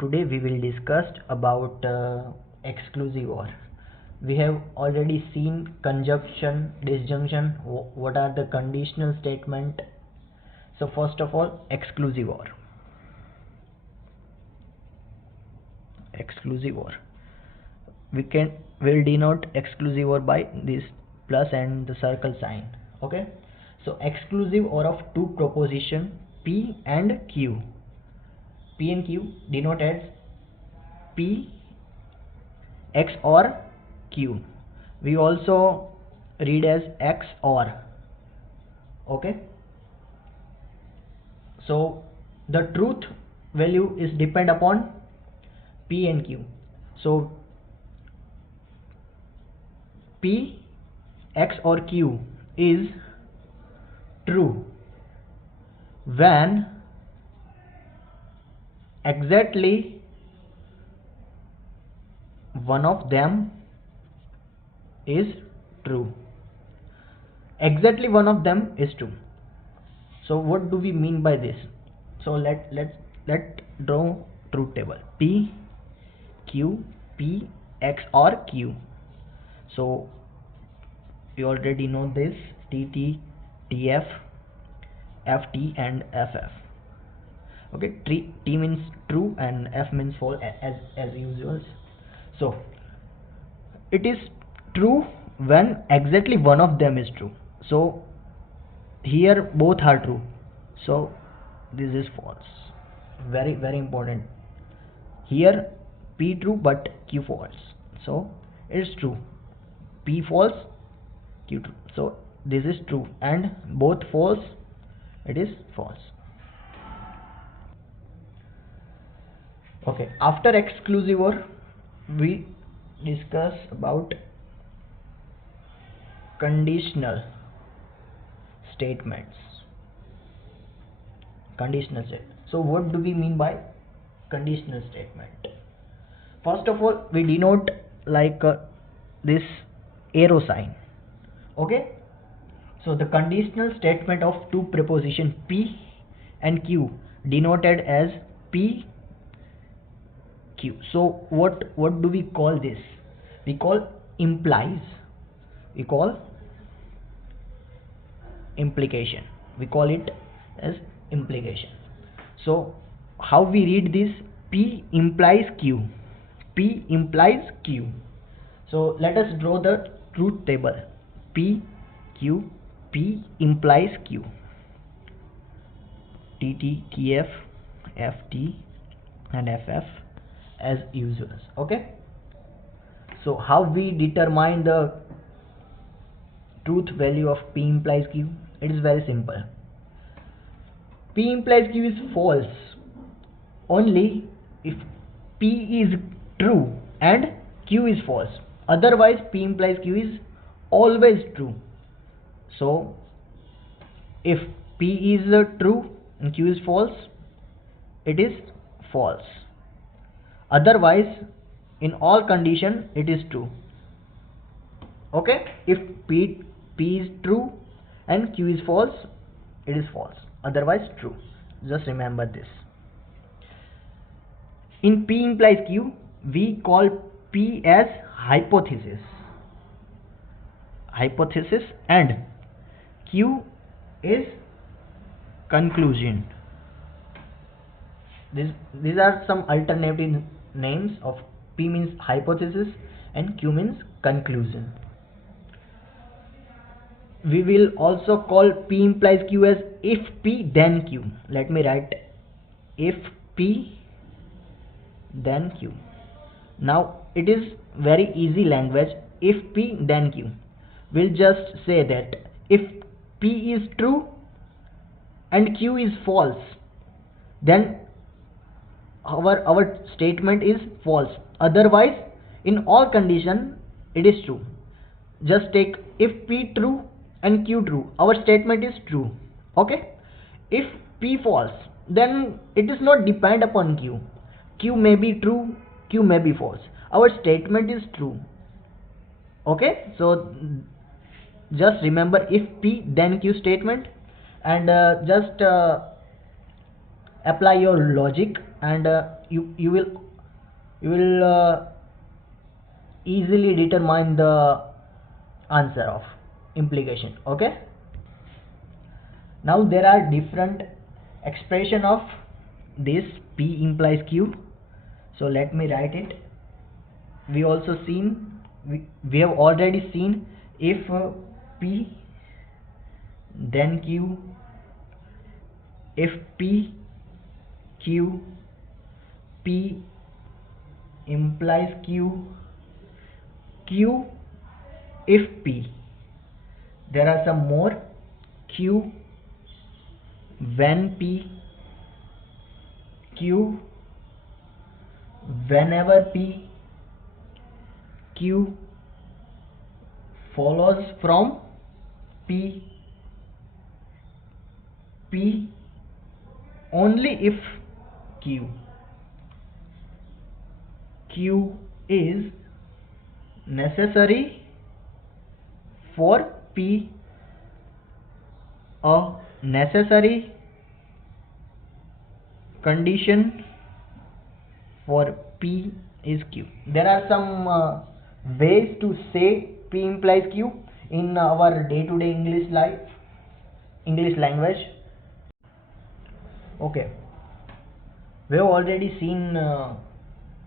today we will discuss about exclusive OR. We have already seen conjunction, disjunction, what are the conditional statement. So first of all, exclusive OR. Exclusive OR. Will denote exclusive OR by this plus and the circle sign. Okay. So exclusive OR of two proposition P and Q. P and Q denote as P XOR Q. We also read as XOR. Okay. So the truth value is depend upon P and Q. So P XOR Q is true when exactly one of them is true. Exactly one of them is true. So what do we mean by this? So let's draw truth table. P Q P XOR Q. So you already know this: TT, TF, FT and FF. Okay, T means true and F means false as usual. So it is true when exactly one of them is true. So here both are true, so this is false. Very important. Here P true but Q false, so it is true. P false, Q true, so this is true, and both false, it is false. Okay, after exclusive OR we discuss about conditional statements. Conditional statement. So what do we mean by conditional statement? First of all, we denote like this arrow sign. Okay, so the conditional statement of two preposition P and Q denoted as P Q. So what do we call this? We call implies. We call implication. We call it as implication. So how we read this? P implies Q. P implies Q. So let us draw the truth table. P Q P implies Q. TT TF FT and FF as usual. Okay. So how we determine the truth value of P implies Q? It is very simple. P implies Q is false only if P is true and Q is false. Otherwise P implies Q is always true. So if P is true and Q is false, it is false. Otherwise in all condition it is true. Okay, if P is true and Q is false, it is false. Otherwise true. Just remember this. In P implies Q, we call P as hypothesis. Hypothesis, and Q is conclusion. These are some alternative names of P means hypothesis and Q means conclusion. We will also call P implies Q as if P then Q. Let me write if P then Q. Now it is very easy language. If P then Q. We'll just say that if P is true and Q is false, then our statement is false. Otherwise in all condition it is true. Just take if P true and Q true, our statement is true. Okay, if P false, then it is not depend upon Q. Q may be true, Q may be false, our statement is true. Okay, so just remember if P then Q statement, and just apply your logic and you will easily determine the answer of implication. Okay, now there are different expression of this P implies Q. So let me write it. We have already seen if P then Q, if P Q, P implies Q, Q if P. There are some more. Q when P, Q whenever P, Q follows from P, P only if Q, Q is necessary for P, a necessary condition for P is Q. There are some ways to say P implies Q in our day-to-day English language. Okay, we have already seen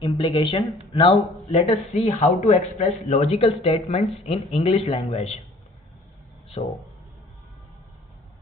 implication. Now let us see how to express logical statements in English language. So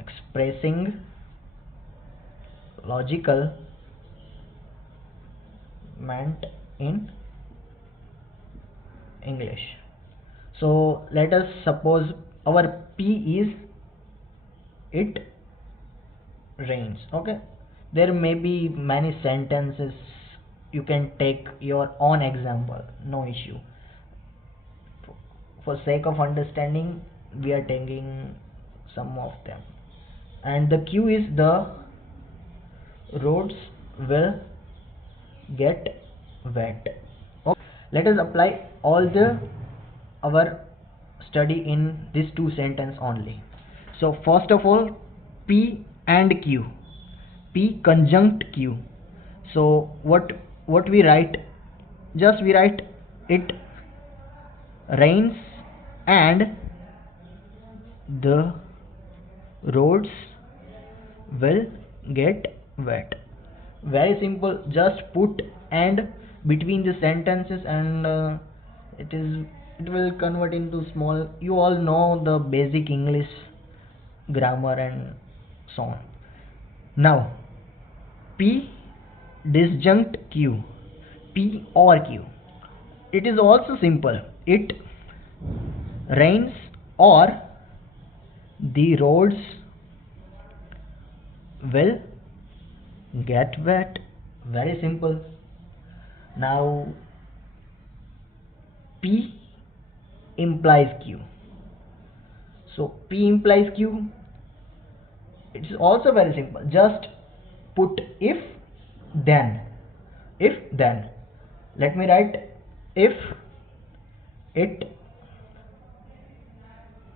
expressing logical meant in English. So let us suppose our P is it rains. Okay, there may be many sentences. You can take your own example, no issue. For sake of understanding, we are taking some of them. And the Q is the roads will get wet. Okay. Let us apply all our study in these two sentences only. So first of all, P and Q, P conjunct Q. So what we write? Just we write it rains and the roads will get wet. Very simple. Just put and between the sentences and it will convert into small. You all know the basic English grammar and so on. Now P disjunct Q, P or Q. It is also simple. It rains or the roads will get wet. Very simple. Now P implies Q. So P implies Q. It's also very simple. Just put if then. If then. Let me write if it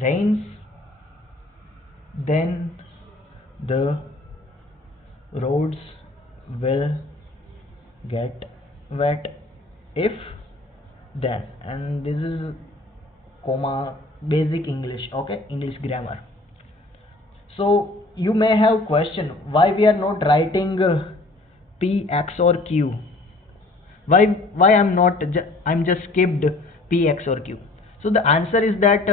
rains then the roads will get wet. If then, and this is comma basic English. Okay, English grammar. So you may have question why we are not writing P XOR Q. Why I'm just skipped P XOR Q. So the answer is that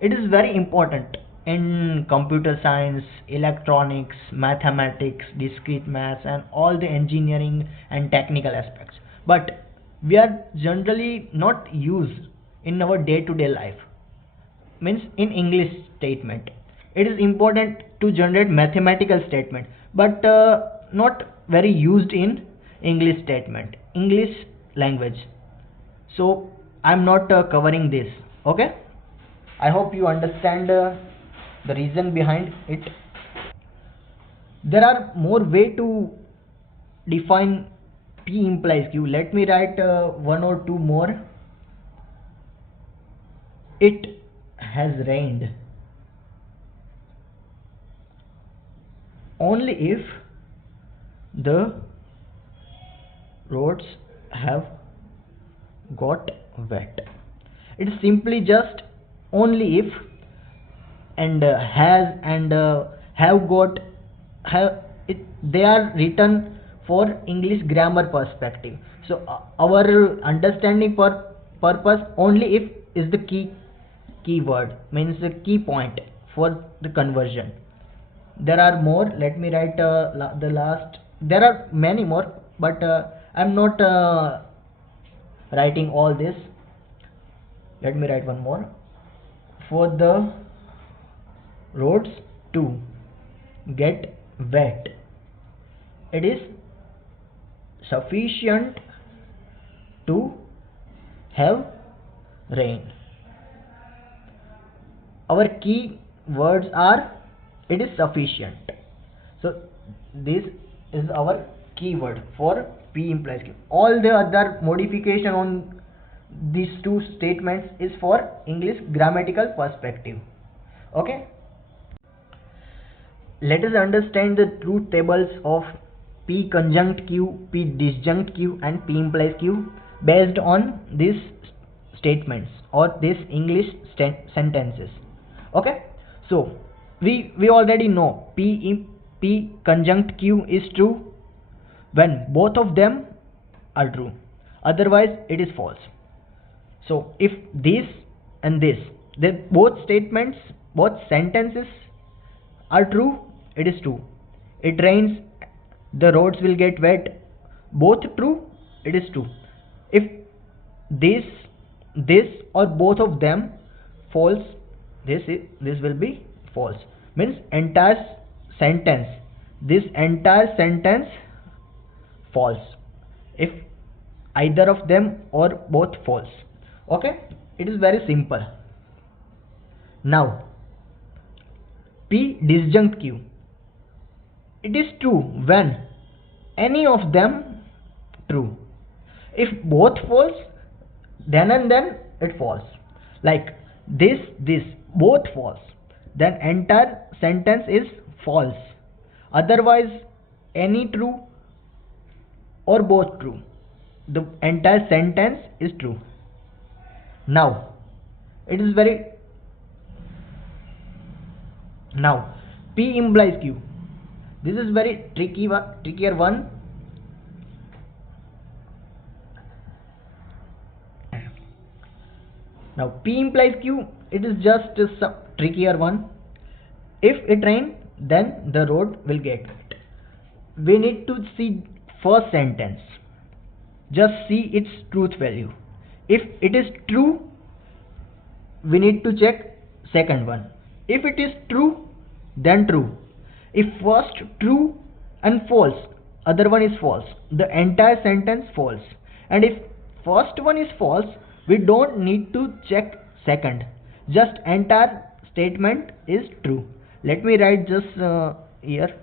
it is very important in computer science, electronics, mathematics, discrete maths, and all the engineering and technical aspects. But we are generally not used in our day-to-day life. Means in English statement, it is important to generate mathematical statement, but not very used in English statement, English language. So I'm not covering this. Okay, I hope you understand the reason behind it. There are more way to define P implies Q. Let me write one or two more. It has rained only if the roads have got wet. It's simply just only if and has and have got have it, they are written for English grammar perspective. So our understanding purpose only if is the keyword, means the key point for the conversion. There are more, let me write the last, there are many more, but I'm not writing all this. Let me write one more. For the roads to get wet, it is sufficient to have rain. Our key words are it is sufficient. So this is our keyword for P implies Q. All the other modification on these two statements is for English grammatical perspective. Okay. Let us understand the truth tables of P conjunct Q, P disjunct Q and P implies Q based on these statements or these English sentences. Okay. So we already know P conjunct Q is true when both of them are true, otherwise it is false. So if this and this, then both statements, both sentences are true, it is true. It rains, the roads will get wet, both true, it is true. If this or both of them false, this will be false. Means entire sentence, this entire sentence false if either of them or both false. Okay, it is very simple. Now P disjunct Q, it is true when any of them true. If both false, then and then it false. Like this both false, then entire sentence is false. Otherwise any true or both true, the entire sentence is true. Now it is very now P implies Q, this is very trickier one. Now P implies Q, it is just a trickier one. If it rains, then the road will get wet. We need to see first sentence, just see its truth value. If it is true, we need to check second one. If it is true, then true. If first true and false, other one is false, the entire sentence false. And if first one is false, we don't need to check second, just entire statement is true. Let me write just here.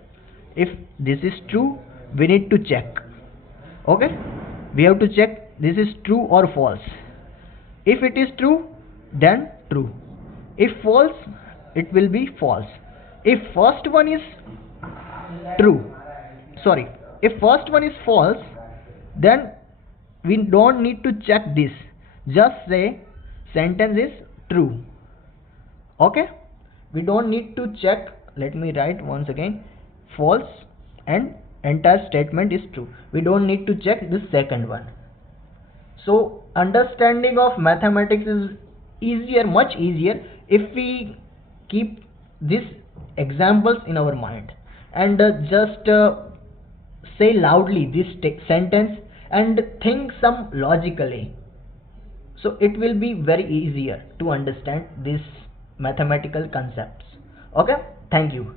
If this is true, we need to check. Okay, we have to check this is true or false. If it is true, then true. If false, it will be false. If first one is true, sorry, if first one is false, then we don't need to check this, just say sentence is true. Okay, we don't need to check. Let me write once again, false and entire statement is true. We don't need to check this second one. So understanding of mathematics is easier, much easier, if we keep these examples in our mind and just say loudly this sentence and think some logically. So it will be very easier to understand these mathematical concepts. Okay, thank you.